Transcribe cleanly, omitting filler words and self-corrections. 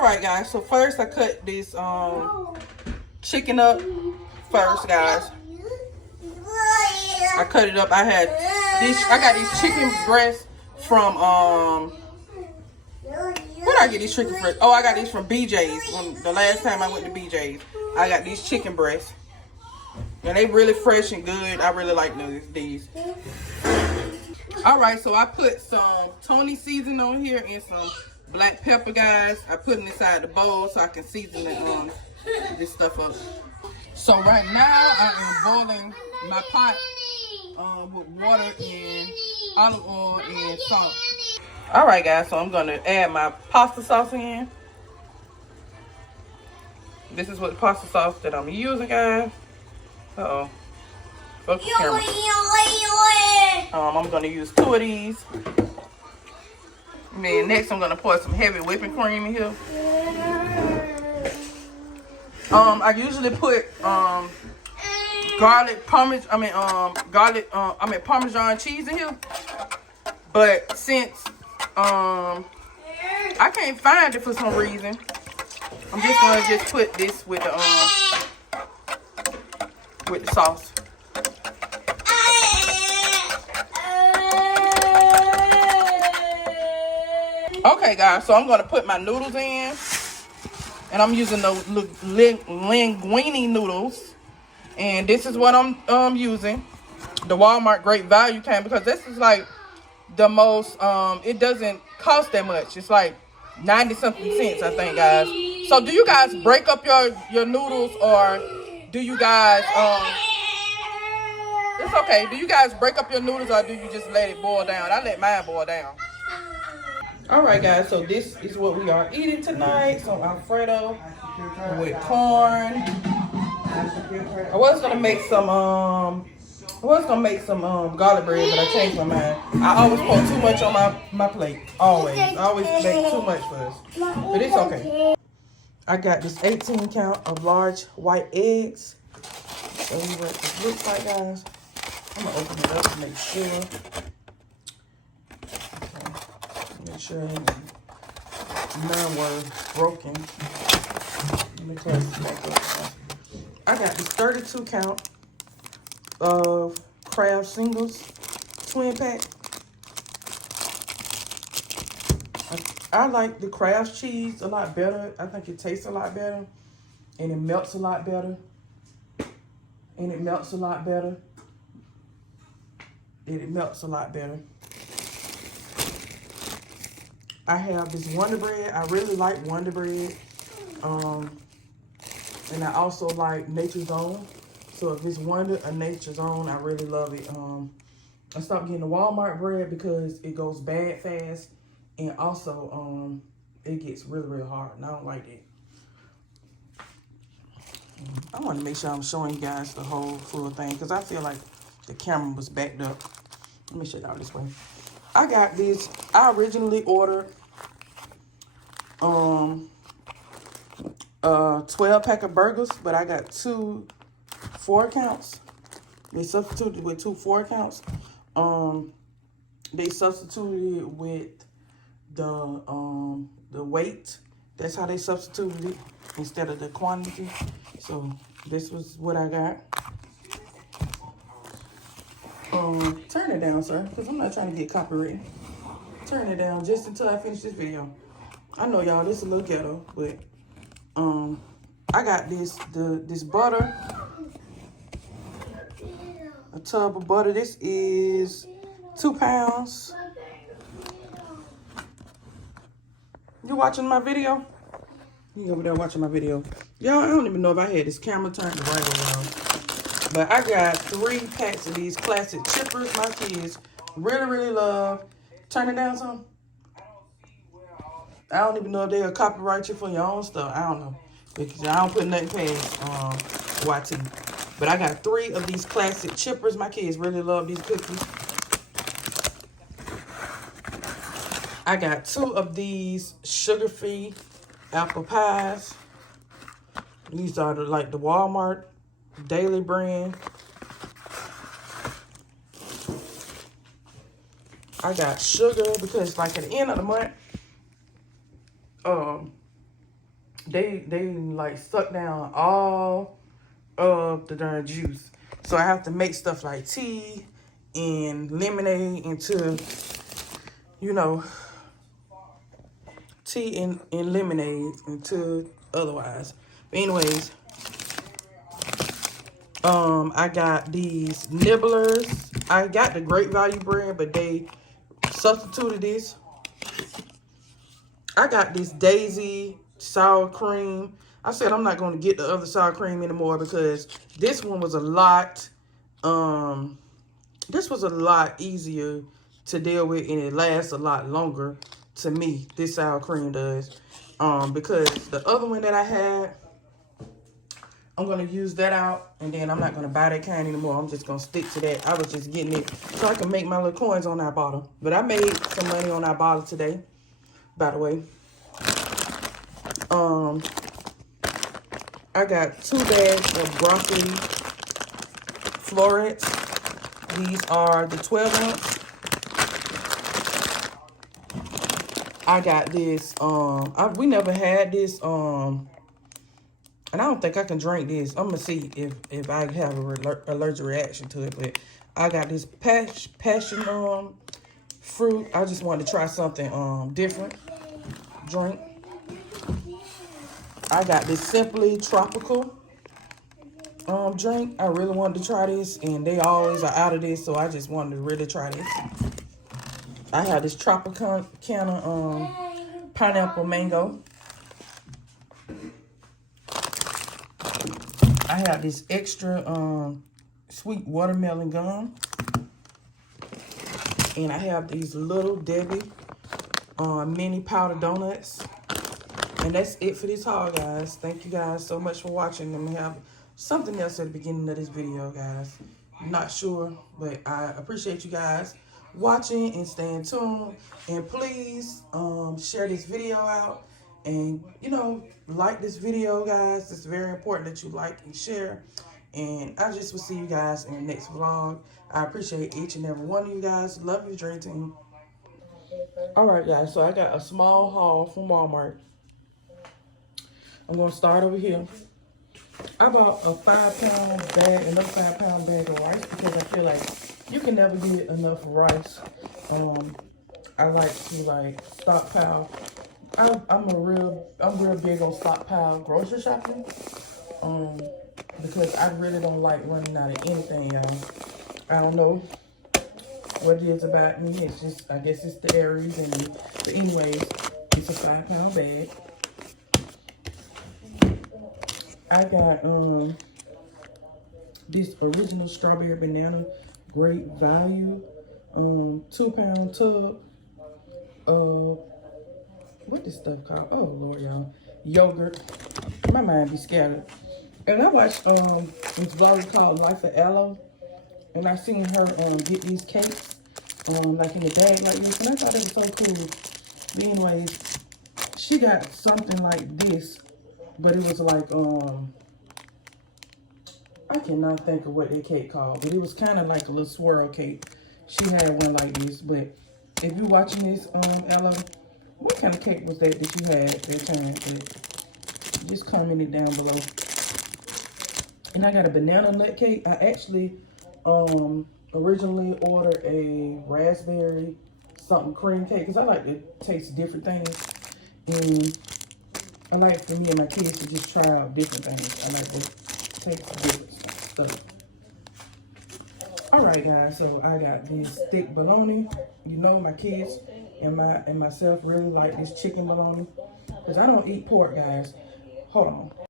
All right, guys. So first I cut this chicken up first, guys. I cut it up. I got these chicken breasts from where did I get these chicken breasts? Oh, I got these from BJ's. When the last time I went to BJ's, I got these chicken breasts. And they really fresh and good. I really like these. Alright, so I put some Tony seasoning on here and some black pepper, guys. I put it inside the bowl so I can season this stuff up. So right now I am boiling my pot with water and olive oil and salt. Alright, guys, so I'm going to add my pasta sauce in. This is what pasta sauce that I'm using, guys. Uh-oh. Focus camera. I'm going to use 2 of these. And then next I'm going to pour some heavy whipping cream in here. I usually put Parmesan cheese in here. But since I can't find it for some reason, I'm just going to put this with the sauce. Okay, guys, so I'm going to put my noodles in. And I'm using the linguine noodles. And this is what I'm using. The Walmart Great Value kind, because this is like the most, it doesn't cost that much. It's like 90-something cents, I think, guys. So do you guys break up your noodles, or do you guys, it's okay. Do you guys break up your noodles, or do you just let it boil down? I let mine boil down. All right, guys, so this is what we are eating tonight. So Alfredo with corn. I was gonna make some garlic bread, but I changed my mind. I always put too much on my plate. Always. I always make too much for us. But it's okay. I got this 18 count of large white eggs. Show you what this looks like, guys. I'm gonna open it up to make sure. Make sure none were broken. Let me close this back up. I got this 32 count of Kraft Singles twin pack. I like the Kraft cheese a lot better. I think it tastes a lot better. And it melts a lot better. And it melts a lot better. And it melts a lot better. I have this Wonder Bread. I really like Wonder Bread. And I also like Nature's Own. So if it's Wonder or Nature's Own, I really love it. I stopped getting the Walmart bread because it goes bad fast. And also, it gets really, really hard. And I don't like it. I want to make sure I'm showing you guys the whole full thing, because I feel like the camera was backed up. Let me show y'all this way. I got this. I originally ordered 12 pack of burgers, but I got 2 4 counts. They substituted with 2 4 counts. They substituted it with the weight. That's how they substituted it instead of the quantity. So this was what I got. Turn it down, sir, because I'm not trying to get copyrighted. Turn it down just until I finish this video. I know y'all, this is a little ghetto, but I got this butter, a tub of butter. This is 2 pounds. You watching my video? You over there watching my video. Y'all, I don't even know if I had this camera turned the right way around. But I got 3 packs of these classic chippers my kids really, really love. Turn it down some. I don't even know if they'll copyright you for your own stuff. I don't know. Because I don't put nothing past YT. But I got 3 of these classic chippers. My kids really love these cookies. I got 2 of these sugar-free apple pies. These are like the Walmart Daily brand. I got sugar because like at the end of the month, they like suck down all of the darn juice. So I have to make stuff like tea and lemonade into, you know, tea and lemonade until otherwise. But anyways, I got these nibblers. I got the Great Value brand, but they substituted this. I got this Daisy sour cream. I said I'm not going to get the other sour cream anymore because this one was a lot, this was a lot easier to deal with, and it lasts a lot longer to me, this sour cream does. Because the other one that I had, I'm going to use that out, and then I'm not going to buy that kind anymore. I'm just going to stick to that. I was just getting it so I can make my little coins on our bottle. But I made some money on our bottle today, by the way. I got 2 bags of broccoli florets. These are the 12 ounce. I got this, we never had this, and I don't think I can drink this. I'm gonna see if I have a allergic reaction to it, but I got this passion fruit. I just wanted to try something different drink. I got this Simply Tropical drink. I really wanted to try this, and they always are out of this, so I just wanted to really try this. I have this Tropicana pineapple mango. I have this extra sweet watermelon gum. And I have these Little Debbie mini powder donuts. And that's it for this haul, guys. Thank you guys so much for watching. I'm going to have something else at the beginning of this video, guys. I'm not sure, but I appreciate you guys watching and staying tuned. And please share this video out. And, you know, like this video, guys. It's very important that you like and share. And I just will see you guys in the next vlog. I appreciate each and every one of you guys. Love you, Dream Team. Alright, guys. So I got a small haul from Walmart. I'm going to start over here. I bought a 5-pound bag, another 5-pound bag of rice because I feel like you can never get enough rice. I like to stockpile. I'm real big on stockpile grocery shopping. Because I really don't like running out of anything, y'all. I don't know what it is about me. It's just, I guess it's the Aries in me. But anyways, it's a 5-pound bag. I got this original strawberry banana Great Value 2-pound tub. What this stuff called? Oh Lord, y'all. Yogurt. My mind be scattered. And I watched this vlog called Life of Aloe, and I seen her get these cakes like in a bag like this, and I thought it was so cool. But anyways, she got something like this. But it was like, I cannot think of what that cake called. But it was kind of like a little swirl cake. She had one like this. But if you're watching this, Ella, what kind of cake was that you had at that time? But just comment it down below. And I got a banana nut cake. I actually originally ordered a raspberry something cream cake. Because I like to taste different things. And I like for me and my kids to just try out different things. I like to taste different stuff. Alright guys, so I got this thick bologna. You know my kids and myself really like this chicken bologna. Because I don't eat pork, guys. Hold on.